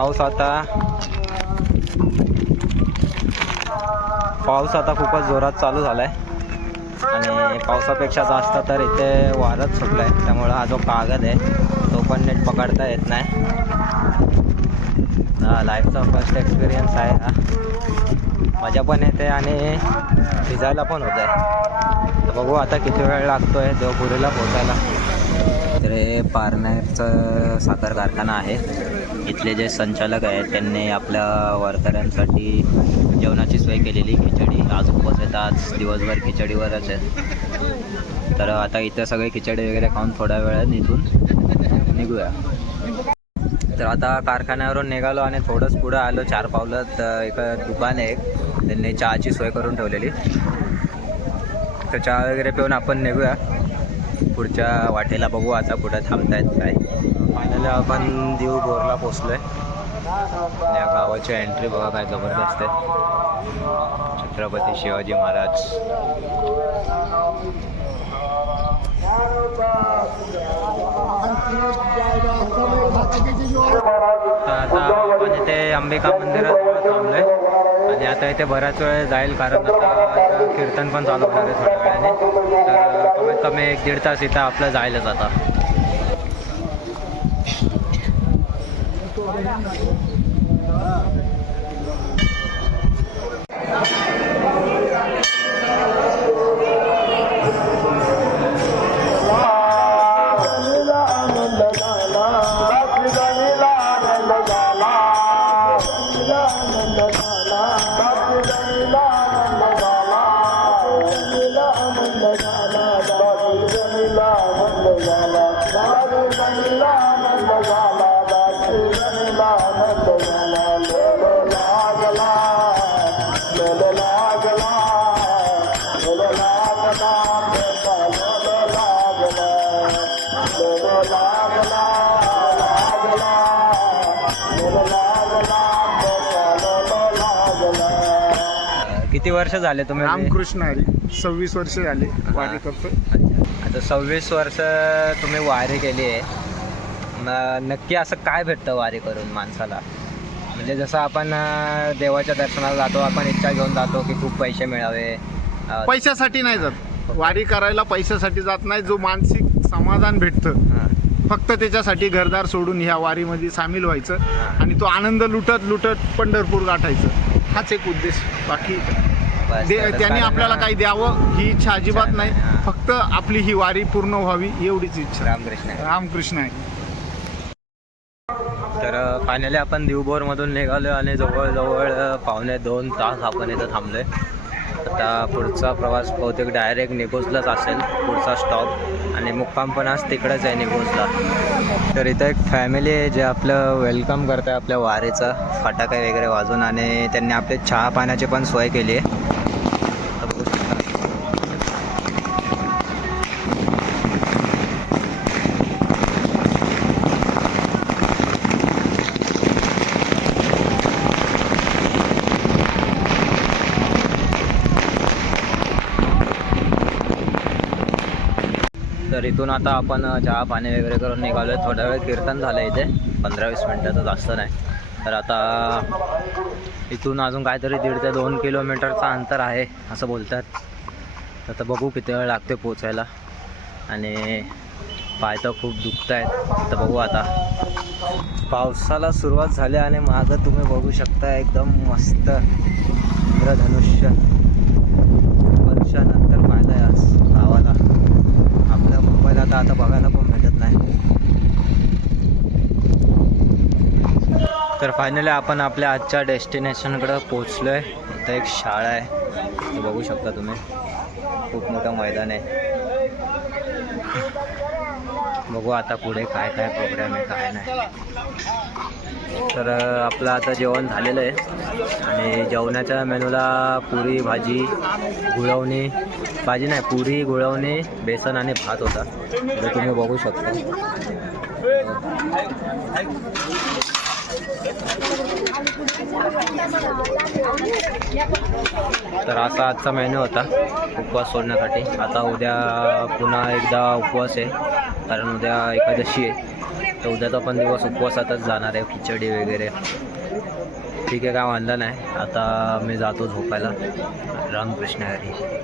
पाऊस आता. पाऊस आता खूपच जोरात चालू झाला आहे आणि पावसापेक्षा जास्त तर इथे वारच सुटला आहे त्यामुळं हा जो कागद आहे तो पण नीट पकडता येत नाही. लाईफचा फर्स्ट एक्सपिरियन्स आहे हा. मजा पण येते आणि भिजायला पण होत आहे. तर बघू आता किती वेळ लागतो आहे देवपुरीला पोचायला तिकडे पारनेरचं साखर कारखाना आहे. इथले जे संचालक आहेत त्यांनी आपल्या वारकऱ्यांसाठी जेवणाची सोय केलेली खिचडी. आज उपवास आहेत आज दिवसभर खिचडीवरच आहेत. तर आता इथं सगळे खिचडी वगैरे खाऊन थोड्या वेळात इथून निघूया. तर आता कारखान्यावरून निघालो आणि थोडंच पुढं आलो. चार पावलं तर एक दुकान आहे त्यांनी चहाची सोय करून ठेवलेली. तर चहा वगैरे पिऊन आपण निघूया. पुढच्या वाटेला बघू आता कुठं थांबतायत काय. फायनली आपण देऊ बोरला पोचलो आहे या गावाची एंट्री बघा काय जबरदस्त आहे. छत्रपती शिवाजी महाराज. आता आपण इथे अंबिका मंदिरात थांबलोय. आणि आता इथे बराच वेळ जाईल कारण आता कीर्तन पण चालू होणार आहे थोड्या वेळाने. तर कमीत कमी एक दीड तास इथं आपलं जायलाच आता. да. किती वर्ष झाले तुम्ही रामकृष्ण हरी. सव्वीस वर्ष झाले वारी अच्छा. आता सव्वीस वर्ष तुम्ही वारी केली आहे. नक्की असं काय भेटतं वारी करून माणसाला? म्हणजे जसं आपण देवाच्या दर्शनाला जातो आपण इच्छा घेऊन जातो की खूप पैसे मिळावे. पैशासाठी नाही जात. वारी करायला पैशासाठी जात नाही जो मानसिक समाधान भेटतं. फक्त त्याच्यासाठी घरदार सोडून ह्या वारीमध्ये सामील व्हायचं आणि तो आनंद लुटत लुटत पंढरपूर गाठायचं. हाच एक उद्देश. बाकी दे त्यांनी आपल्याला काही द्यावं ही इच्छा अजिबात नाही. नाही, हां. फक्त आपली ही वारी पूर्ण व्हावी एवढीच इच्छा. रामकृष्ण. आहे. रामकृष्ण आहे. तर फायनली आपण दिवभोरमधून निघालो आणि जवळजवळ अ, पावणे दोन तास आपण इथं थांबलोय. आता पुढचा प्रवास बहुतेक डायरेक्ट निघोजलाच असेल. पुढचा स्टॉप आणि मुक्काम पण आज तिकडेच आहे निघोजला. तर इथं एक फॅमिली आहे जे आपलं वेलकम करत आहे आपल्या वारीचा. फटाके वगैरे वाजून आणि त्यांनी आपले चहा पाण्याची पण सोय केली आहे तर बघू शकता. तर इथून आता आपण चहा पाणी वगैरे करून निघालो आहे थोडा वेळ कीर्तन झालं इथे. पंधरा वीस मिनटाचं जास्त नाही. तर आता इथून अजून काहीतरी दीड ते दोन किलोमीटरचं अंतर आहे असं बोलतात. आता बघू किती वेळ लागते पोचायला आणि पाय तर खूप दुखत आहेत तर बघू आता. पावसाला सुरुवात झाली आणि मागं तुम्ही बघू शकता एकदम मस्त. इंद्रधनुष्य वर्षानंतर पाहिलं आहे आज गावाला आपल्या मुंबईला तर आता बघायला पण भेटत नाही तर फायनली आपण आपल्या आजच्या डेस्टिनेशनकडं पोचलो आहे इथं एक शाळा आहे. ते बघू शकता तुम्ही. खूप मोठं मैदान आहे. बघू आता पुढे काय काय प्रोग्राम आहे काय नाही. तर आपलं आता जेवण झालेलं आहे. आणि जेवणाच्या मेनूला पुरी भाजी गुळवणी. भाजी नाही पुरी गुळवणी बेसन आणि भात होता. तर तुम्ही बघू शकता. तर असा आजचा मेन्यू होता उपवास सोडण्यासाठी. आता उद्या पुन्हा एकदा उपवास आहे कारण उद्या एकादशी आहे. तर उद्याचा पण दिवस उपवासातच जाणार आहे खिचडी वगैरे. ठीक आहे काय वांधा नाही. आता मी जातो झोपायला. रामकृष्ण हरी.